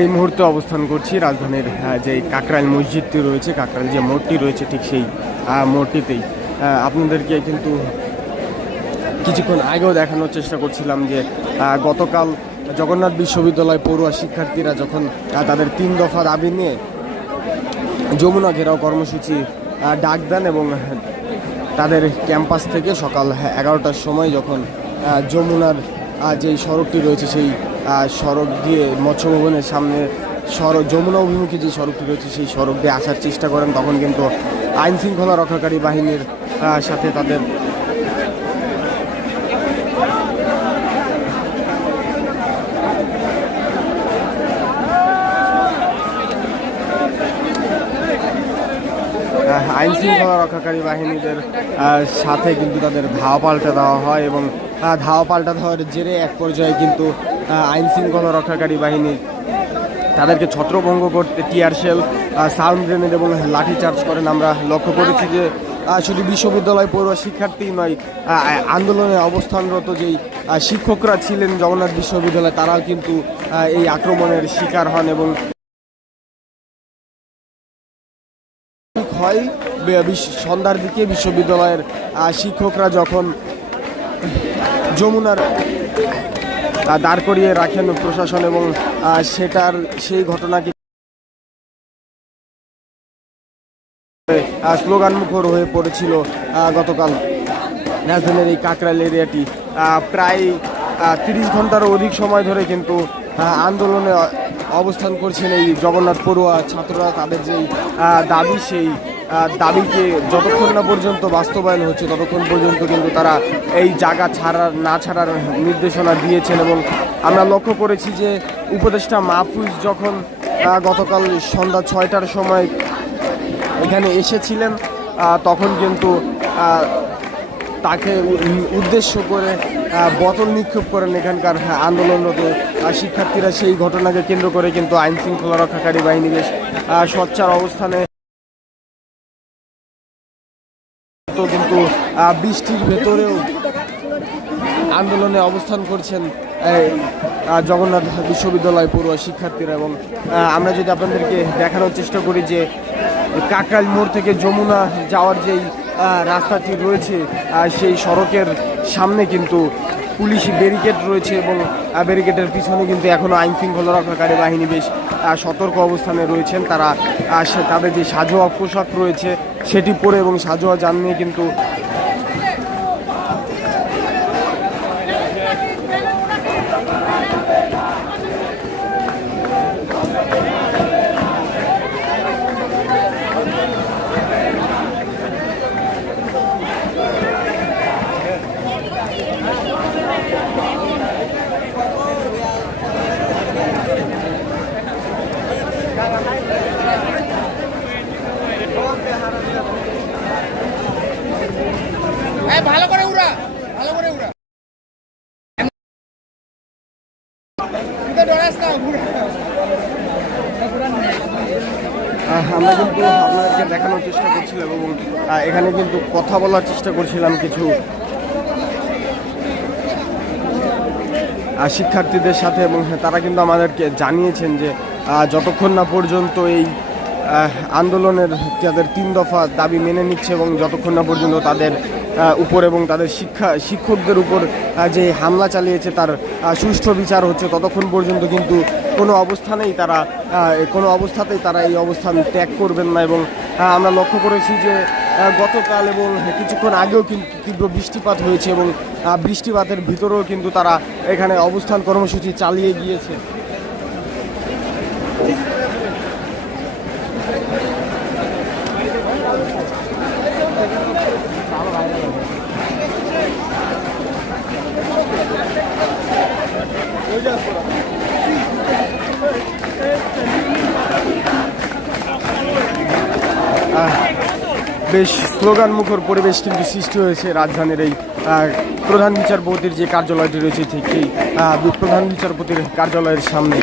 এই মুহূর্তে অবস্থান করছি রাজধানীর যে কাকরাইল মসজিদটি রয়েছে, কাকরাইল যে মোড়টি রয়েছে ঠিক সেই মোড়টিতেই আপনাদেরকে কিন্তু কিছুক্ষণ আগেও দেখানোর চেষ্টা করছিলাম যে গতকাল জগন্নাথ বিশ্ববিদ্যালয় পড়ুয়া শিক্ষার্থীরা যখন তাদের তিন দফা দাবি নিয়ে যমুনা ঘেরাও কর্মসূচি ডাক দেন এবং তাদের ক্যাম্পাস থেকে সকাল এগারোটার সময় যখন যমুনার যেই সড়কটি রয়েছে সেই সড়ক দিয়ে মৎস্য ভবনের সামনে সড়ক যমুনা অভিমুখী যে সড়কটি রয়েছে, সেই সড়ক দিয়ে আসার চেষ্টা করেন। তখন কিন্তু আইন শৃঙ্খলা রক্ষাকারী বাহিনীর সাথে তাদের আইন শৃঙ্খলা রক্ষাকারী বাহিনীদের সাথে কিন্তু তাদের ধাওয়া পাল্টা দেওয়া হয় এবং ধাওয়া পাল্টা দেওয়ার জেরে এক পর্যায়ে কিন্তু আইন শৃঙ্খলা রক্ষাকারী বাহিনী তাদেরকে ছত্রভঙ্গ করতে টিয়ার শেল সাউন্ড গ্রেনেড এবং লাঠি চার্জ করেন। আমরা লক্ষ্য করেছি যে শুধু বিশ্ববিদ্যালয় পড়ুয়া শিক্ষার্থী নয় আন্দোলনে অবস্থানরত যেই শিক্ষকরা ছিলেন জগন্নাথ বিশ্ববিদ্যালয়, তারাও কিন্তু এই আক্রমণের শিকার হন এবং হয় সন্ধ্যার দিকে বিশ্ববিদ্যালয়ের শিক্ষকরা যখন যমুনার দাঁড় করিয়ে রাখেন প্রশাসন এবং সেটার সেই ঘটনাকে স্লোগান মুখর হয়ে পড়েছিল গতকাল। রাজধানীর এই কাকরাইল এরিয়াটি প্রায় তিরিশ ঘন্টারও অধিক সময় ধরে কিন্তু আন্দোলনে অবস্থান করছেন এই জগন্নাথ পড়ুয়া ছাত্ররা। তাদের যেই দাবি, সেই দাবিকে যতক্ষণ না পর্যন্ত বাস্তবায়ন হচ্ছে, ততক্ষণ পর্যন্ত কিন্তু তারা এই জায়গা ছাড়ার না ছাড়ার নির্দেশনা দিয়েছেন এবং আমরা লক্ষ্য করেছি যে উপদেষ্টা মাহফুজ যখন গতকাল সন্ধ্যা ছয়টার সময় এখানে এসেছিলেন তখন কিন্তু তাকে উদ্দেশ্য করে বোতল নিক্ষেপ করেন এখানকার আন্দোলনরত শিক্ষার্থীরা। সেই ঘটনাকে কেন্দ্র করে কিন্তু আইন শৃঙ্খলা রক্ষাকারী বাহিনী বেশ সোচ্চার অবস্থানে কিন্তু বৃষ্টির ভেতরেও আন্দোলনে অবস্থান করছেন জগন্নাথ বিশ্ববিদ্যালয় পড়ুয়া শিক্ষার্থীরা এবং আমরা যদি আপনাদেরকে দেখানোর চেষ্টা করি যে কাকরাইল মোড় থেকে যমুনা যাওয়ার যেই রাস্তাটি রয়েছে সেই সড়কের সামনে কিন্তু পুলিশ ব্যারিকেড রয়েছে এবং ব্যারিকেডের পিছনে কিন্তু এখনও আইন শৃঙ্খলা রক্ষাকারী বাহিনী বেশ সতর্ক অবস্থানে রয়েছেন। তারা তাদের যে সাজোয়া পোশাক রয়েছে সেটি পরে এবং সাজোয়া যান নিয়ে কিন্তু এই ভালো করে উড়া ভালো করে উড়া তুই তো ডরাস না উড়া আহ, আমরা কিন্তু আপনাদেরকে দেখানোর চেষ্টা করছিলাম এবং এখানে কিন্তু কথা বলার চেষ্টা করছিলাম কিছু শিক্ষার্থীদের সাথে এবং তারা কিন্তু আমাদেরকে জানিয়েছেন যে যতক্ষণ না পর্যন্ত এই আন্দোলনের তাদের তিন দফা দাবি মেনে নিচ্ছে এবং যতক্ষণ না পর্যন্ত তাদের উপর এবং তাদের শিক্ষা, শিক্ষকদের উপর যে হামলা চালিয়েছে তার সুষ্ঠু বিচার হচ্ছে, ততক্ষণ পর্যন্ত কিন্তু কোনো অবস্থানেই তারা কোনো অবস্থাতেই তারা এই অবস্থান ত্যাগ করবেন না এবং আমরা লক্ষ্য করেছি যে গতকাল এবং কিছুক্ষণ আগেও কিন্তু তীব্র বৃষ্টিপাত হয়েছে এবং বৃষ্টিপাতের ভিতরেও কিন্তু তারা এখানে অবস্থান কর্মসূচি চালিয়ে গিয়েছে। বেশ স্লোগান মুখর পরিবেশ কিন্তু সৃষ্টি হয়েছে রাজধানীর এই প্রধান বিচারপতির যে কার্যালয়টি রয়েছে, ঠিক প্রধান বিচারপতির কার্যালয়ের সামনে।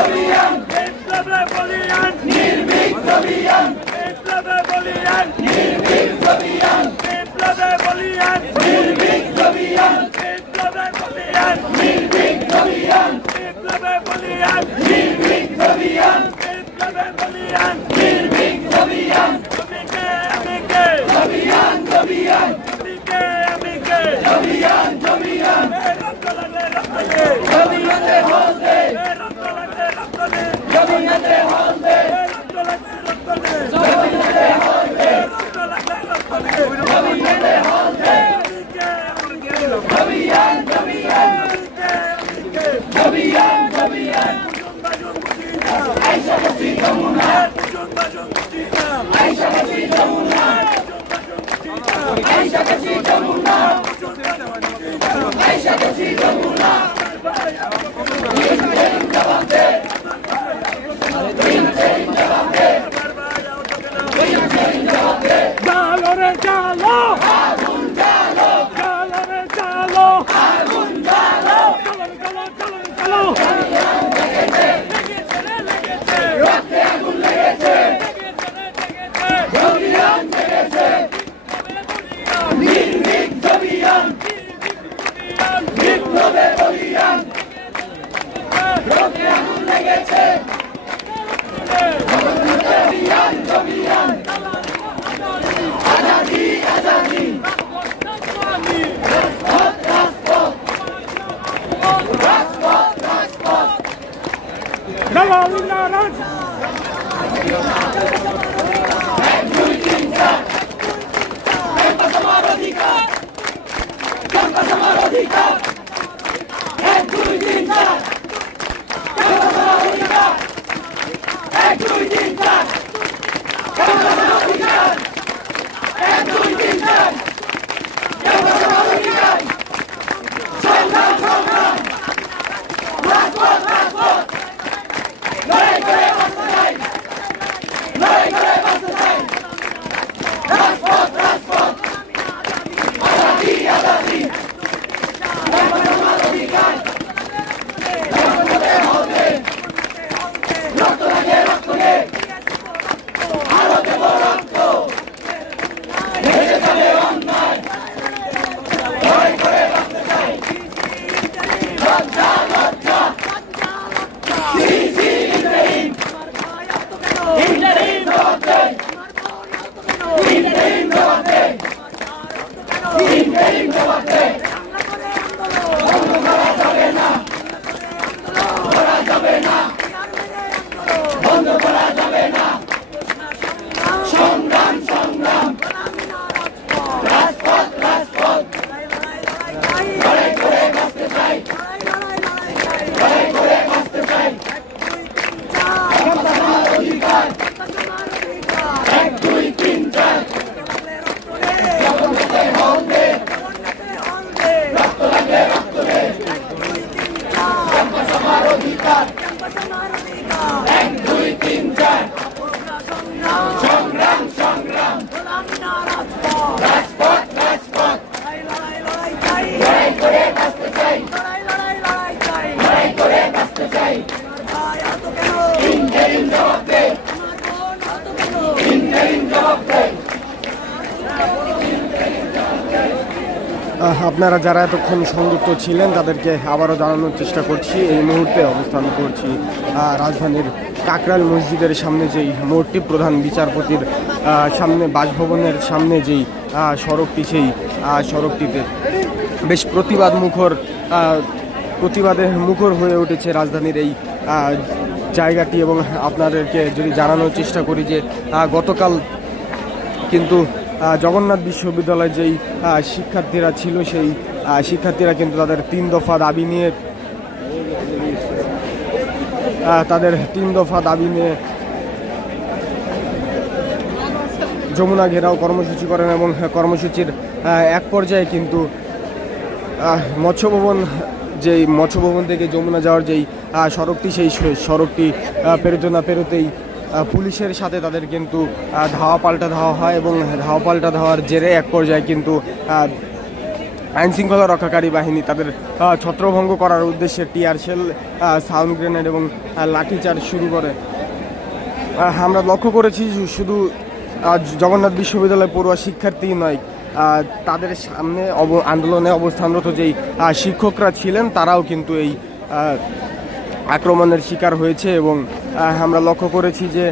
boliyan, biplebe boliyan, nirmik boliyan, biplebe boliyan, nirmik boliyan, biplebe boliyan, nirmik boliyan, biplebe boliyan, nirmik boliyan, biplebe boliyan, nirmik boliyan, biplebe boliyan, nirmik boliyan, amike amike, boliyan boliyan, amike amike, boliyan boliyan, le rastale le rastale, boliyan le আপনারা যারা এতক্ষণ সংযুক্ত ছিলেন, তাদেরকে আবারও জানানোর চেষ্টা করছি। এই মুহূর্তে অবস্থান করছি রাজধানীর কাকরাল মসজিদের সামনে যেই মোড়টি, প্রধান বিচারপতির সামনে, বাসভবনের সামনে যেই সড়কটি, সেই সড়কটিতে বেশ প্রতিবাদ মুখর প্রতিবাদে মুখর হয়ে উঠেছে রাজধানীর এই জায়গাটি এবং আপনাদেরকে যদি জানানোর চেষ্টা করি যে গতকাল কিন্তু জগন্নাথ বিশ্ববিদ্যালয়ে যেই শিক্ষার্থীরা ছিল সেই শিক্ষার্থীরা কিন্তু তাদের তিন দফা দাবি নিয়ে তাদের তিন দফা দাবি নিয়ে যমুনা ঘেরাও কর্মসূচি করেন এবং কর্মসূচির এক পর্যায়ে কিন্তু মৎস্যভবন যেই মৎস্যভবন থেকে যমুনা যাওয়ার যেই সড়কটি সেই সড়কটি পেরোতে না পেরোতেই পুলিশের সাথে তাদের কিন্তু ধাওয়া পাল্টা ধাওয়া হয় এবং ধাওয়া পাল্টা ধাওয়ার জেরে এক পর্যায়ে কিন্তু আইন শৃঙ্খলা রক্ষাকারী বাহিনী তাদের ছত্রভঙ্গ করার উদ্দেশ্যে টিয়ার শেল সাউন্ড গ্রেনেড এবং লাঠিচার্জ শুরু করে। আমরা লক্ষ্য করেছি শুধু জগন্নাথ বিশ্ববিদ্যালয় পড়ুয়া শিক্ষার্থী নয় তাদের সামনে অব- আন্দোলনে অবস্থানরত যেই শিক্ষকরা ছিলেন তারাও কিন্তু এই আক্রমণের শিকার হয়েছে এবং আমরা লক্ষ্য করেছি যে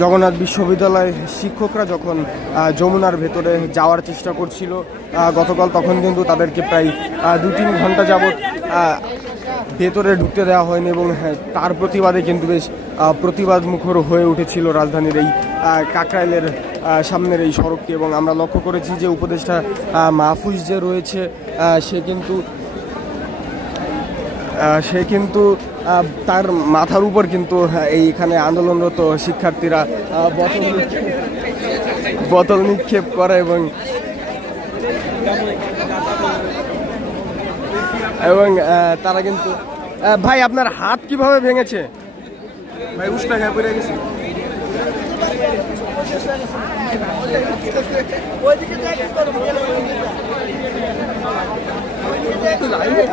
জগন্নাথ বিশ্ববিদ্যালয় শিক্ষকরা যখন যমুনার ভেতরে যাওয়ার চেষ্টা করছিল গতকাল তখন কিন্তু তাদেরকে প্রায় দু তিন ঘণ্টা যাবৎ ভেতরে ঢুকতে দেওয়া হয়নি এবং হ্যাঁ, তার প্রতিবাদে কিন্তু বেশ প্রতিবাদ মুখর হয়ে উঠেছিল রাজধানীর এই কাকরাইলের সামনের এই সড়কটি এবং আমরা লক্ষ্য করেছি যে উপদেষ্টা মাহফুজ যে রয়েছে সে কিন্তু সে কিন্তু তার মাথার উপর কিন্তু আহ, এইখানে আন্দোলনরত শিক্ষার্থীরা বোতল বোতল নিক্ষেপ করে এবং এবং তারা কিন্তু ভাই আপনার হাত কীভাবে ভেঙেছে? ভাই উষ্টা খায় পড়ে গেছে।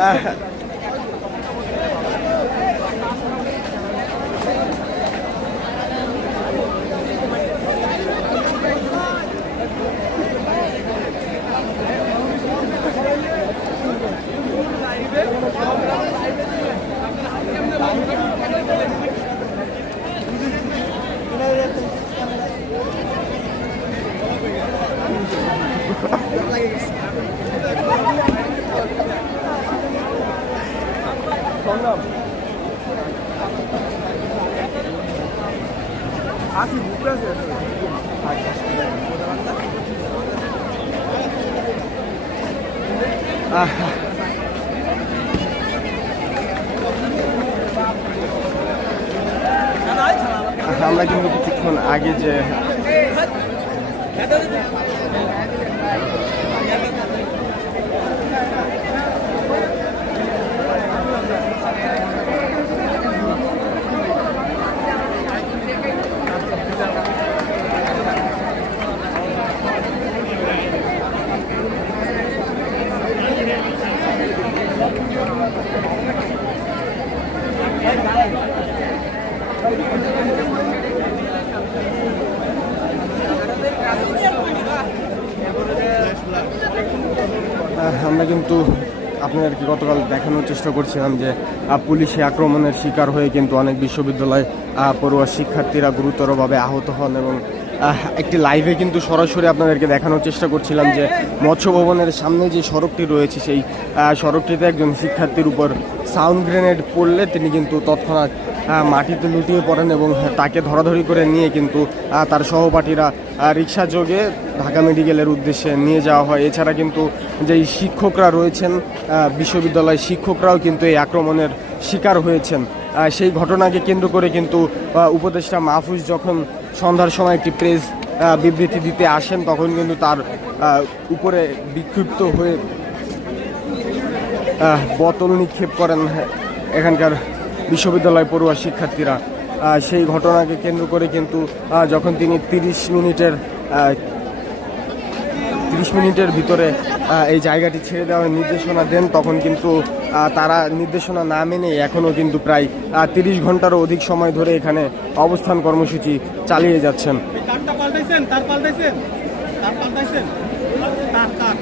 আহ, চেষ্টা করছিলাম যে পুলিশে আক্রমণের শিকার হয়ে কিন্তু অনেক বিশ্ববিদ্যালয় পড়ুয়া শিক্ষার্থীরা গুরুতরভাবে আহত হন এবং একটি লাইভে কিন্তু সরাসরি আপনাদেরকে দেখানোর চেষ্টা করছিলাম যে, মৎস্য ভবনের সামনে যে সড়কটি রয়েছে সেই সড়কটিতে একজন শিক্ষার্থীর উপর সাউন্ড গ্রেনেড পড়লে তিনি কিন্তু তৎক্ষণাৎ মাটিতে লুটিয়ে পড়েন এবং তাকে ধরাধরি করে নিয়ে কিন্তু তার সহপাঠীরা রিক্সা যোগে ঢাকা মেডিকেলের উদ্দেশ্যে নিয়ে যাওয়া হয়। এছাড়া কিন্তু যেই শিক্ষকরা রয়েছেন বিশ্ববিদ্যালয়ের শিক্ষকরাও কিন্তু এই আক্রমণের শিকার হয়েছেন। সেই ঘটনাকে কেন্দ্র করে কিন্তু উপদেষ্টা মাহফুজ যখন সন্ধ্যার সময় একটি প্রেস বিবৃতি দিতে আসেন, তখন কিন্তু তার উপরে বিক্ষিপ্ত হয়ে বোতল নিক্ষেপ করেন এখানকার বিশ্ববিদ্যালয় পড়ুয়া শিক্ষার্থীরা সেই ঘটনাকে কেন্দ্র করে কিন্তু যখন তিনি তিরিশ মিনিটের তিরিশ মিনিটের ভিতরে এই জায়গাটি ছেড়ে দেওয়ার নির্দেশনা দেন, তখন কিন্তু তারা নির্দেশনা না মেনে এখনও কিন্তু প্রায় তিরিশ ঘন্টারও অধিক সময় ধরে এখানে অবস্থান কর্মসূচি চালিয়ে যাচ্ছেন। তার।